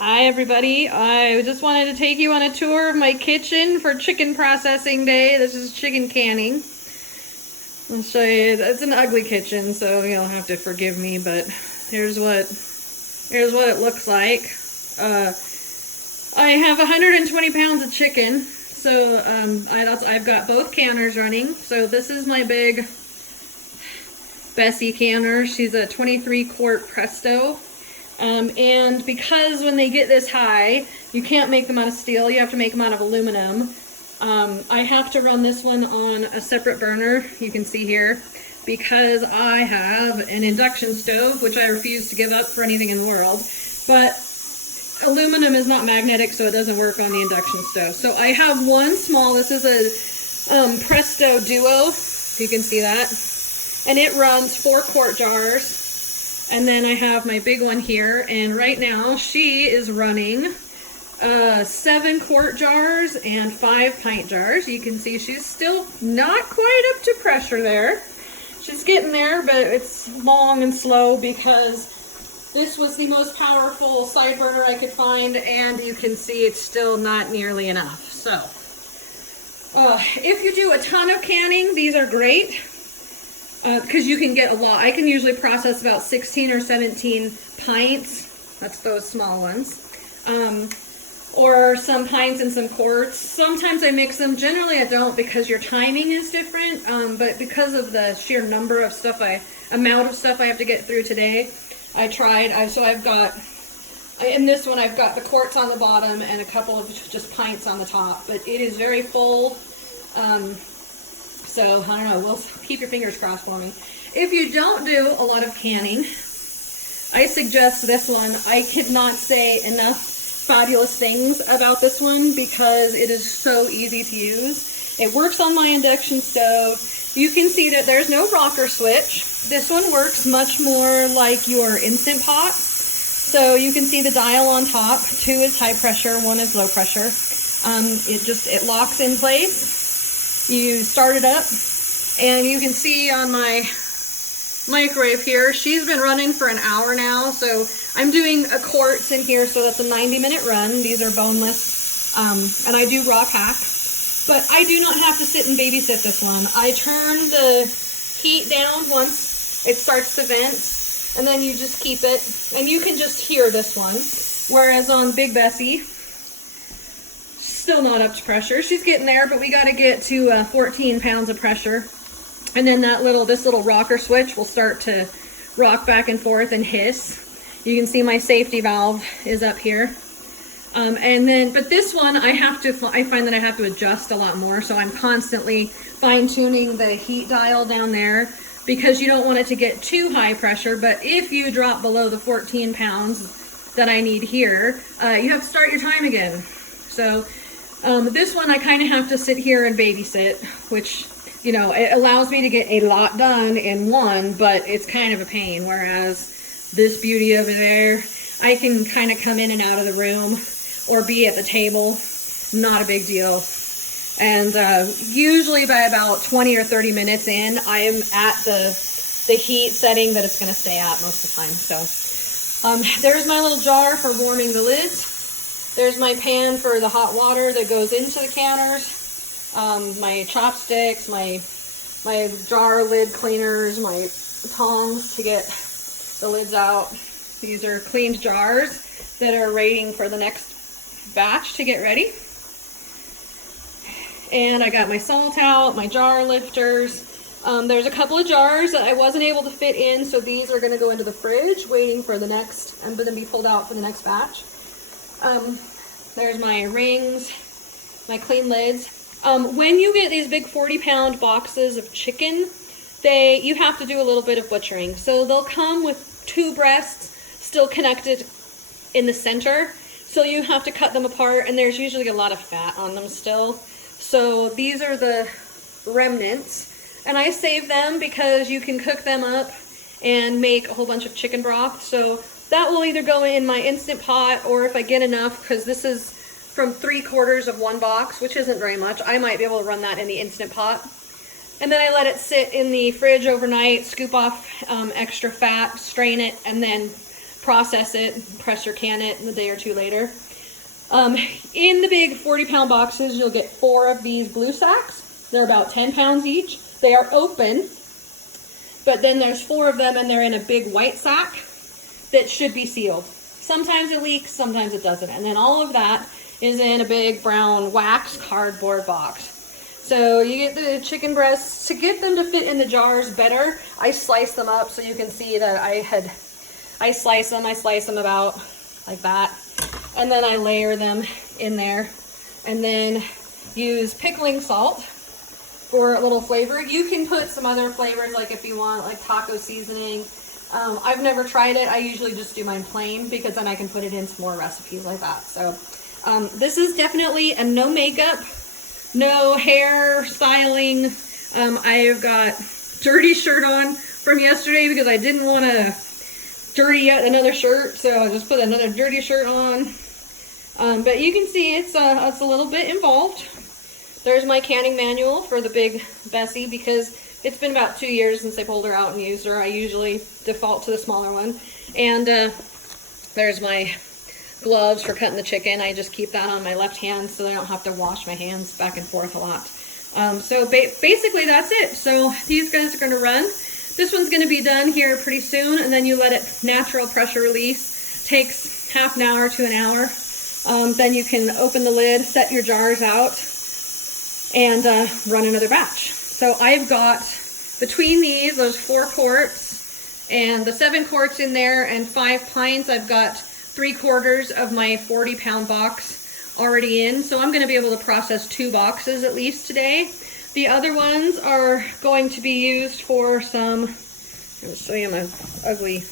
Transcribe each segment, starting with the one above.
Hi everybody, I just wanted to take you on a tour of my kitchen for chicken processing day. This is chicken canning. I'll show you, it's an ugly kitchen, so you'll have to forgive me, but here's what it looks like. I have 120 pounds of chicken, so I've got both canners running. So this is my big Bessie canner. She's a 23 quart Presto. And because when they get this high, you can't make them out of steel, you have to make them out of aluminum. I have to run this one on a separate burner, you can see here, because I have an induction stove, which I refuse to give up for anything in the world. But aluminum is not magnetic, so it doesn't work on the induction stove. So I have one small, this is a Presto Duo, you can see that. And it runs 4 quart jars. And then I have my big one here, and right now she is running 7 quart jars and 5 pint jars. You can see she's still not quite up to pressure there. She's getting there, but it's long and slow because this was the most powerful side burner I could find, and you can see it's still not nearly enough. So, if you do a ton of canning, these are great. Because you can get a lot. I can usually process about 16 or 17 pints. That's those small ones. Or some pints and some quarts. Sometimes I mix them. Generally I don't, because your timing is different. But because of the sheer amount of stuff I have to get through today, I tried. So I've got, in this one I've got the quarts on the bottom and a couple of just pints on the top. But it is very full. So, I don't know, we'll keep your fingers crossed for me. If you don't do a lot of canning, I suggest this one. I could not say enough fabulous things about this one because it is so easy to use. It works on my induction stove. You can see that there's no rocker switch. This one works much more like your Instant Pot. So you can see the dial on top. 2 is high pressure, 1 is low pressure. It locks in place. You start it up, and you can see on my microwave here, she's been running for an hour now. So I'm doing a quarts in here, so that's a 90-minute run. These are boneless, and I do raw pack, but I do not have to sit and babysit this one. I turn the heat down once it starts to vent, and then you just keep it, and you can just hear this one. Whereas on Big Bessie, still not up to pressure. She's getting there, but we got to get to 14 pounds of pressure. And then this little rocker switch will start to rock back and forth and hiss. You can see my safety valve is up here. But this one I find that I have to adjust a lot more. So I'm constantly fine tuning the heat dial down there because you don't want it to get too high pressure. But if you drop below the 14 pounds that I need here, you have to start your time again. So this one I kind of have to sit here and babysit, which, you know, it allows me to get a lot done in one, but it's kind of a pain. Whereas this beauty over there, I can kind of come in and out of the room or be at the table, not a big deal. And usually by about 20 or 30 minutes in, I am at the heat setting that it's going to stay at most of the time. So there's my little jar for warming the lids. There's my pan for the hot water that goes into the canners, my chopsticks, my jar lid cleaners, my tongs to get the lids out. These are cleaned jars that are waiting for the next batch to get ready. And I got my salt out, my jar lifters. There's a couple of jars that I wasn't able to fit in, so these are going to go into the fridge waiting for the next, and then be pulled out for the next batch. There's my rings, my clean lids. When you get these big 40-pound boxes of chicken, you have to do a little bit of butchering. So they'll come with 2 breasts still connected in the center. So you have to cut them apart, and there's usually a lot of fat on them still. So these are the remnants, and I save them because you can cook them up and make a whole bunch of chicken broth. So that will either go in my Instant Pot, or if I get enough, because this is from 3/4 of 1 box, which isn't very much, I might be able to run that in the Instant Pot. And then I let it sit in the fridge overnight, scoop off extra fat, strain it, and then process it, pressure can it a day or two later. In the big 40-pound boxes, you'll get 4 of these blue sacks. They're about 10 pounds each. They are open, but then there's 4 of them and they're in a big white sack that should be sealed. Sometimes it leaks, sometimes it doesn't. And then all of that is in a big brown wax cardboard box. So you get the chicken breasts. To get them to fit in the jars better, I slice them up so you can see that I slice them about like that. And then I layer them in there and then use pickling salt for a little flavor. You can put some other flavors, like if you want, like taco seasoning. I've never tried it. I usually just do mine plain because then I can put it in some more recipes like that. So this is definitely a no makeup, no hair styling. I've got dirty shirt on from yesterday because I didn't want to dirty yet another shirt, so I just put another dirty shirt on. But you can see it's a little bit involved. There's my canning manual for the big Bessie because it's been about 2 years since I pulled her out and used her. I usually default to the smaller one. And there's my gloves for cutting the chicken. I just keep that on my left hand so I don't have to wash my hands back and forth a lot. So basically that's it. So these guys are going to run. This one's going to be done here pretty soon, and then you let it natural pressure release. Takes half an hour to an hour. Then you can open the lid, set your jars out, and run another batch. So I've got, between these, those 4 quarts and the 7 quarts in there and 5 pints, I've got 3/4 of my 40-pound box already in. So I'm going to be able to process 2 boxes at least today. The other ones are going to be used for some, I'll show you my ugly,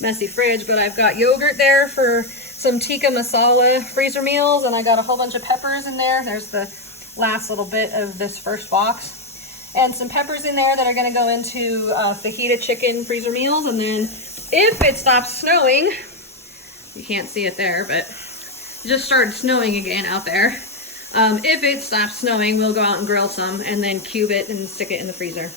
messy fridge, but I've got yogurt there for some tikka masala freezer meals, and I got a whole bunch of peppers in there. There's the last little bit of this first box. And some peppers in there that are going to go into fajita chicken freezer meals. And then if it stops snowing, you can't see it there, but it just started snowing again out there. If it stops snowing, we'll go out and grill some and then cube it and stick it in the freezer.